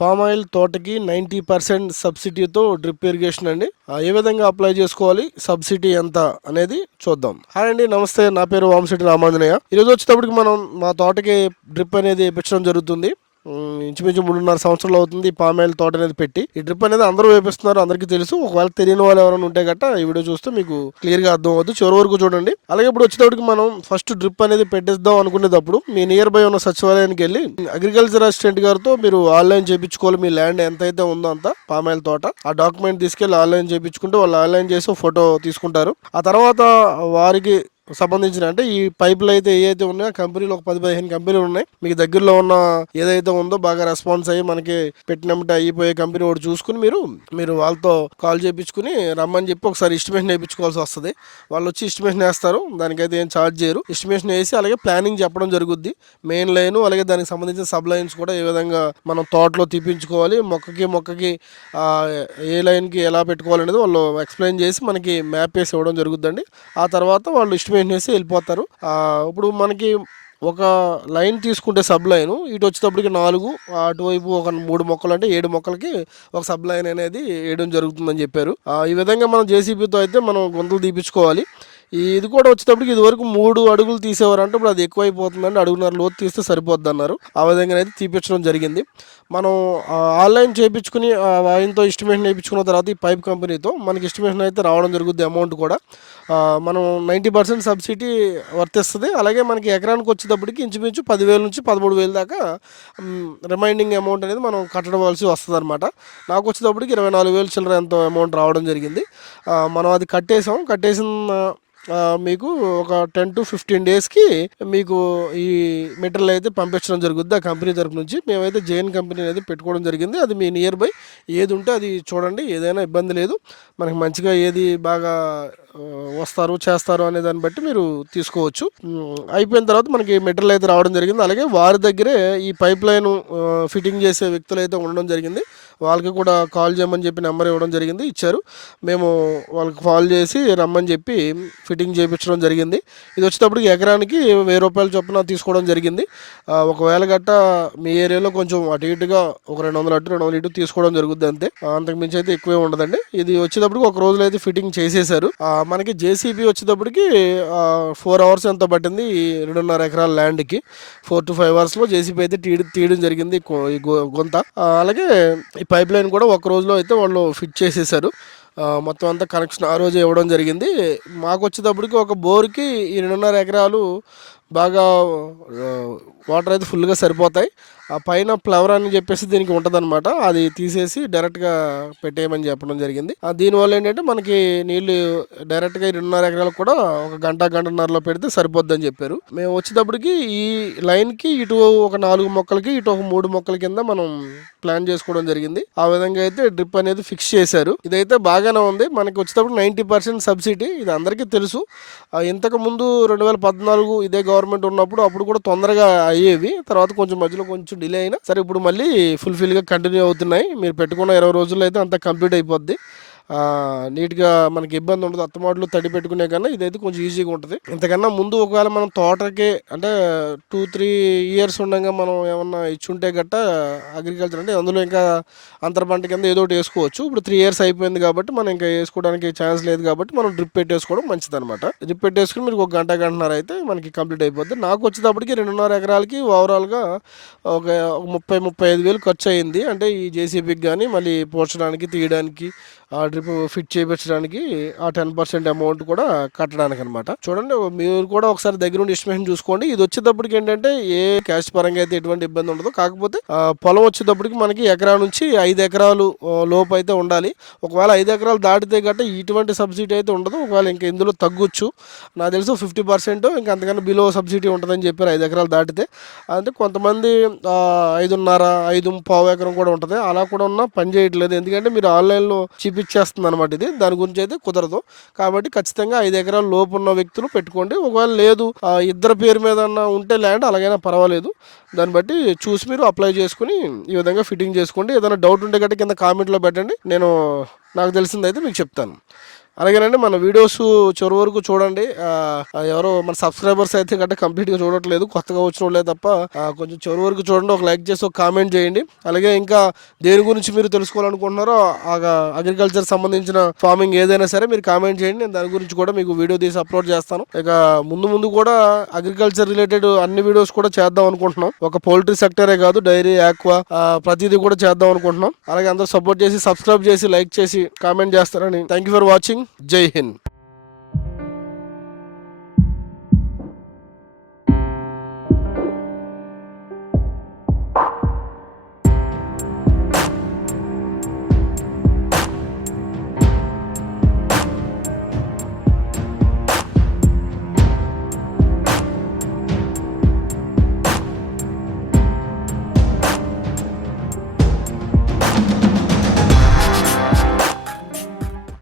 Palm oil తోటకి ninety percent సబ్సిడీతో drip irrigation అండి. ఆ, ఏ విధంగా అప్లై చేసుకోవాలి సబ్సిడీ ఎంత అనేది చూద్దాం. హాయ్ అండి నమస్తే నా పేరు వామశెట్టి రామాంజనేయ. ఈరోజు వచ్చేటప్పటికి మనం మా తోటకి డ్రిప్ అనేది వేయించడం జరుగుతుంది. ఇంచుమించు మూడున్నర సంవత్సరాలు అవుతుంది. ఈ పామ్ ఆయిల్ తోట అనేది పెట్టి ఈ డ్రిప్ అనేది అందరూ వేపిస్తున్నారు అందరికీ తెలుసు. ఒకవేళ తెలియని వాళ్ళు ఎవరైనా ఉంటే గట్ట ఈ వీడియో చూస్తే మీకు క్లియర్గా అర్థం అవుతుంది చివరి వరకు చూడండి. అలాగే ఇప్పుడు వచ్చేటప్పటికి మనం ఫస్ట్ డ్రిప్ అనేది పెట్టేద్దాం అనుకునేటప్పుడు మీ నియర్ బై ఉన్న సచివాలయానికి వెళ్ళి అగ్రికల్చర్ అసిస్టెంట్ గారితో మీరు ఆన్లైన్ చేయించుకోవాలి. మీ ల్యాండ్ ఎంత అయితే ఉందో అంత పామ్ ఆయిల్ తోట. ఆ డాక్యుమెంట్ తీసుకెళ్ళి ఆన్లైన్ చేయించుకుంటే వాళ్ళు ఆన్లైన్ చేసి ఫోటో తీసుకుంటారు. ఆ తర్వాత వారికి సంబంధించిన అంటే ఈ పైపులు అయితే ఏవైతే ఉన్నాయో కంపెనీలు ఒక పది పదిహేను కంపెనీలు ఉన్నాయి. మీకు దగ్గరలో ఉన్న ఏదైతే ఉందో బాగా రెస్పాన్స్ అయ్యి మనకి పెట్టినప్పుడు అయిపోయే కంపెనీ ఒకటి చూసుకుని మీరు మీరు వాళ్ళతో కాల్ చేయించుకుని రమ్మని చెప్పి ఒకసారి ఇస్టిమేషన్ వేయించుకోవాల్సి వస్తుంది. వాళ్ళు వచ్చి ఇస్టిమేషన్ వేస్తారు. దానికైతే ఏం ఛార్జ్ చేయరు. ఇస్టిమేషన్ వేసి అలాగే ప్లానింగ్ చెప్పడం జరుగుద్ది. మెయిన్ లైన్ అలాగే దానికి సంబంధించిన సబ్ లైన్స్ కూడా ఏ విధంగా మనం తోటలో తీపించుకోవాలి మొక్కకి మొక్కకి ఏ లైన్కి ఎలా పెట్టుకోవాలనేది వాళ్ళు ఎక్స్ప్లెయిన్ చేసి మనకి మ్యాప్ వేసి ఇవ్వడం జరుగుద్దండి. ఆ తర్వాత వాళ్ళు ఇస్టిమేషన్ వేసి వెళ్ళిపోతారు. ఇప్పుడు మనకి ఒక లైన్ తీసుకుంటే సబ్ లైన్. ఇటు వచ్చేటప్పటికి నాలుగు అటువైపు ఒక మూడు మొక్కలు అంటే ఏడు మొక్కలకి ఒక సబ్ లైన్ అనేది వేయడం జరుగుతుందని చెప్పారు. ఆ, ఈ విధంగా మనం జేసీబీతో అయితే మనం గుంతలు తీపించుకోవాలి ఇది కూడా వచ్చేటప్పటికి ఇది వరకు మూడు అడుగులు తీసేవారు అంటే ఇప్పుడు అది ఎక్కువైపోతుందండి. అడుగున్నర లోతు తీస్తే సరిపోద్ది అన్నారు. ఆ విధంగా అయితే తీపించడం జరిగింది. మనం ఆన్లైన్ చేయించుకుని ఆయనతో ఇస్టిమేషన్ వేయించుకున్న తర్వాత ఈ పైప్ కంపెనీతో మనకి ఇస్టిమేషన్ అయితే రావడం జరుగుద్ది అమౌంట్ కూడా. మనం నైంటీ పర్సెంట్ సబ్సిడీ వర్తిస్తుంది. అలాగే మనకి ఎకరానికి వచ్చేటప్పటికి ఇంచుమించు పదివేల నుంచి పదమూడు వేల దాకా రిమైండింగ్ అమౌంట్ అనేది మనం కట్టడవలసి వస్తుంది అనమాట నాకు వచ్చేటప్పటికి ఇరవై నాలుగు వేలు చిల్లర ఎంతో అమౌంట్ రావడం జరిగింది. మనం అది కట్టేసాం కట్టేసిన మీకు ఒక టెన్ టు ఫిఫ్టీన్ డేస్కి మీకు ఈ మెటీరియల్ అయితే పంపించడం జరుగుద్ది ఆ కంపెనీ తరపు నుంచి. మేమైతే జైన్ కంపెనీ అనేది పెట్టుకోవడం జరిగింది. అది మీ నియర్ బై ఏది ఉంటే అది చూడండి ఏదైనా ఇబ్బంది లేదు. మనకి మంచిగా ఏది బాగా వస్తారు చేస్తారు అనే దాన్ని బట్టి మీరు తీసుకోవచ్చు. అయిపోయిన తర్వాత మనకి మెటీరియల్ అయితే రావడం జరిగింది. అలాగే వారి దగ్గరే ఈ పైప్ లైన్ ఫిట్టింగ్ చేసే వ్యక్తులు అయితే ఉండడం జరిగింది. వాళ్ళకి కూడా కాల్ చేయమని చెప్పి నెంబర్ ఇవ్వడం జరిగింది. ఇచ్చారు. మేము వాళ్ళకి కాల్ చేసి రమ్మని చెప్పి ఫిట్టింగ్ చేయించడం జరిగింది. ఇది వచ్చేటప్పటికి ఎకరానికి వెయ్యి రూపాయల చొప్పున తీసుకోవడం జరిగింది. ఒకవేళ గట్ట మీ ఏరియాలో కొంచెం అటు ఇటుగా ఒక రెండు వందలు అటు రెండు వందలు ఇటు తీసుకోవడం జరుగుద్ది అంతే. అంతకు మించి అయితే ఎక్కువే ఉండదండి. ఇది వచ్చేటప్పటికి ఒక రోజులో అయితే ఫిట్టింగ్ చేసేసారు ఆ, మనకి జేసీబీ వచ్చేటప్పటికి ఫోర్ అవర్స్ ఎంత పట్టింది ఈ రెండున్నర ఎకరాల ల్యాండ్కి. ఫోర్ టు ఫైవ్ అవర్స్లో జేసీబీ అయితే తీయడం తీయడం జరిగింది. ఈ గుంత. అలాగే పైప్ లైన్ కూడా ఒక రోజులో అయితే వాళ్ళు ఫిట్ చేసేసారు. మొత్తం అంతా కనెక్షన్ ఆ రోజు ఇవ్వడం జరిగింది. మాకు వచ్చేటప్పటికి ఒక బోర్కి ఈ రెండున్నర ఎకరాలు బాగా వాటర్ అయితే ఫుల్గా సరిపోతాయి. ఆ పైన ఫ్లవర్ అని చెప్పేసి దీనికి ఉంటుందన్నమాట. అది తీసేసి డైరెక్ట్గా పెట్టేయమని చెప్పడం జరిగింది. ఆ దీనివల్ల ఏంటంటే మనకి నీళ్ళు డైరెక్ట్గా రెండున్నర ఎకరాలకు కూడా ఒక గంట గంటన్నరలో పెడితే సరిపోద్ది అని చెప్పారు. మేము వచ్చేటప్పటికి ఈ లైన్కి ఇటు ఒక నాలుగు మొక్కలకి ఇటు ఒక మూడు మొక్కల కింద మనం ప్లాన్ చేసుకోవడం జరిగింది. ఆ విధంగా అయితే డ్రిప్ అనేది ఫిక్స్ చేశారు. ఇదైతే బాగానే ఉంది. మనకి వచ్చేటప్పుడు నైంటీ పర్సెంట్ సబ్సిడీ. ఇది అందరికీ తెలుసు. ఇంతకు ముందు రెండు వేల పద్నాలుగు ఇదే గవర్నమెంట్ ఉన్నప్పుడు అప్పుడు కూడా తొందరగా అయ్యేవి. తర్వాత కొంచెం మధ్యలో కొంచెం డిలే అయినా సరే ఇప్పుడు మళ్ళీ ఫుల్ఫిల్గా కంటిన్యూ అవుతున్నాయి. మీరు పెట్టుకున్న ఇరవై రోజుల్లో అయితే అంతా కంప్లీట్ అయిపోద్ది. నీట్గా మనకి ఇబ్బంది ఉండదు. అత్తమాటలు తడి పెట్టుకునే కన్నా ఇదైతే కొంచెం ఈజీగా ఉంటుంది. ఇంతకన్నా ముందు ఒకవేళ మనం తోటకి అంటే టూ త్రీ ఇయర్స్ ఉండగా మనం ఏమన్నా ఇచ్చుంటే గట్ట అగ్రికల్చర్ అంటే అందులో ఇంకా అంతర పంట కింద ఏదో ఒకటి వేసుకోవచ్చు. ఇప్పుడు త్రీ ఇయర్స్ అయిపోయింది కాబట్టి మనం ఇంకా వేసుకోవడానికి ఛాన్స్ లేదు కాబట్టి మనం డ్రిప్ పెట్టేసుకోవడం మంచిది అనమాట డ్రిప్ పెట్టేసుకుని మీరు ఒక గంట గంటన్నర అయితే మనకి కంప్లీట్ అయిపోద్ది. నాకు వచ్చేటప్పటికి రెండున్నర ఎకరాలకి ఓవరాల్గా ఒక ఒక ముప్పై ముప్పై ఐదు వేలు ఖర్చు అయింది. అంటే ఈ జేసీబీకి కానీ మళ్ళీ పోర్చడానికి తీయడానికి ఆ డ్రిప్ ఫిట్ చేయించడానికి ఆ టెన్ పర్సెంట్ అమౌంట్ కూడా కట్టడానికి అనమాట చూడండి మీరు కూడా ఒకసారి దగ్గర ఉండి ఎస్టిమేషన్ చూసుకోండి. ఇది వచ్చేటప్పటికి ఏంటంటే ఏ క్యాష్ పరంగా అయితే ఎటువంటి ఇబ్బంది ఉండదు. కాకపోతే పొలం వచ్చేటప్పటికి మనకి ఎకరా నుంచి ఐదు ఎకరాలు లోపు అయితే ఉండాలి. ఒకవేళ ఐదు ఎకరాలు దాటితే గట్ట ఇటువంటి సబ్సిడీ అయితే ఉండదు. ఒకవేళ ఇంకా ఇందులో తగ్గొచ్చు. నాకు తెలుసు ఫిఫ్టీ పర్సెంట్ ఇంకా అంతకన్నా బిలో సబ్సిడీ ఉంటుందని చెప్పారు ఐదు ఎకరాలు దాటితే. అంటే కొంతమంది ఐదున్నర ఐదు పావు ఎకరం కూడా ఉంటుంది. అలా కూడా ఉన్నా పని చేయట్లేదు. ఎందుకంటే మీరు ఆన్లైన్లో చూపించేస్తుంది అనమాట ఇది. దాని గురించి అయితే కుదరదు. కాబట్టి ఖచ్చితంగా ఐదు ఎకరాల లోపు ఉన్న వ్యక్తులు పెట్టుకోండి. ఒకవేళ లేదు ఆ, ఇద్దరు పేరు మీద ఉంటే ల్యాండ్ అలాగైనా పర్వాలేదు. దాన్ని బట్టి చూసి మీరు అప్లై చేసుకుని ఈ విధంగా ఫిట్టింగ్ చేసుకోండి. ఏదైనా డౌట్ ఉంటే గట్రా కింద కామెంట్లో పెట్టండి. నేను నాకు తెలిసిందైతే మీకు చెప్తాను. అలాగేనండి మన వీడియోస్ చివరి వరకు చూడండి. ఎవరో మన సబ్స్క్రైబర్స్ అయితే గట్రా కంప్లీట్గా చూడట్లేదు కొత్తగా వచ్చిన వాళ్ళే తప్ప కొంచెం చివరి వరకు చూడండి ఒక లైక్ చేసి ఒక కామెంట్ చేయండి. అలాగే ఇంకా దేని గురించి మీరు తెలుసుకోవాలనుకుంటున్నారో అగ్రికల్చర్ సంబంధించిన ఫార్మింగ్ ఏదైనా సరే మీరు కామెంట్ చేయండి. నేను దాని గురించి కూడా మీకు వీడియో తీసి అప్లోడ్ చేస్తాను. ఇక ముందు ముందు కూడా అగ్రికల్చర్ రిలేటెడ్ అన్ని వీడియోస్ కూడా చేద్దాం అనుకుంటున్నాం. ఒక పౌల్ట్రీ సెక్టరే కాదు డైరీ ఆక్వా ప్రతిదీ కూడా చేద్దాం అనుకుంటున్నాం. అలాగే అందరూ సపోర్ట్ చేసి సబ్స్క్రైబ్ చేసి లైక్ చేసి కామెంట్ చేస్తారని. Thank you for watching. जय हिंद।